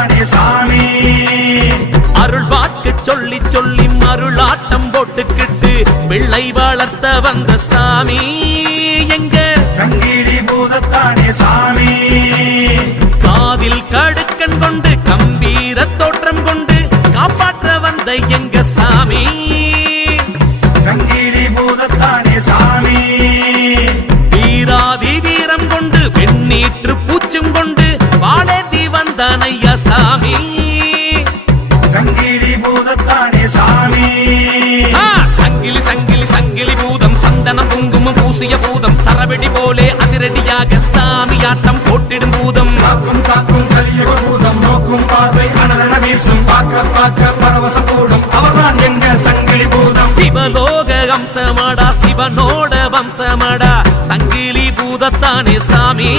பூதத்தானே சாமி. அருள் வாக்கு சொல்லி சொல்லி மருளாட்டம் போட்டுக்கிட்டு பிள்ளை வளர்த்த வந்த சாமி எங்க சங்கிலி பூதத்தானே சாமி. காதில் கடுக்கன் கொண்டு கம்பீர தோற்றம் கொண்டு காப்பாற்ற வந்த எங்க சாமி சங்கிலி பூதத்தானே சாமி. வீராதி வீரம் கொண்டு வெண்ணீற்று பூச்சும் கொண்டு வாழேந்தி வந்தான் ஐயா சாமி சங்கிலி பூதத்தானே சாமி. சங்கிலி சங்கிலி சங்கிலி பூதம் சந்தனம் குங்குமம் பூசிய பூதம் சரவெடி போலே அதிரடியாக சாமி ஆட்டம் போட்டிடும் பூதம். காக்கும் காக்கும் கலியுக பூதம் நோக்கும் பார்வை அனலன வீசும் பார்க்க பார்க்க பரவசம் கூடும் அவர்தான் எங்க சங்கிலி பூதம். சிவலோக அம்சமாடா சிவனோட வம்சமாடா சங்கிலி பூதத்தானே சாமி.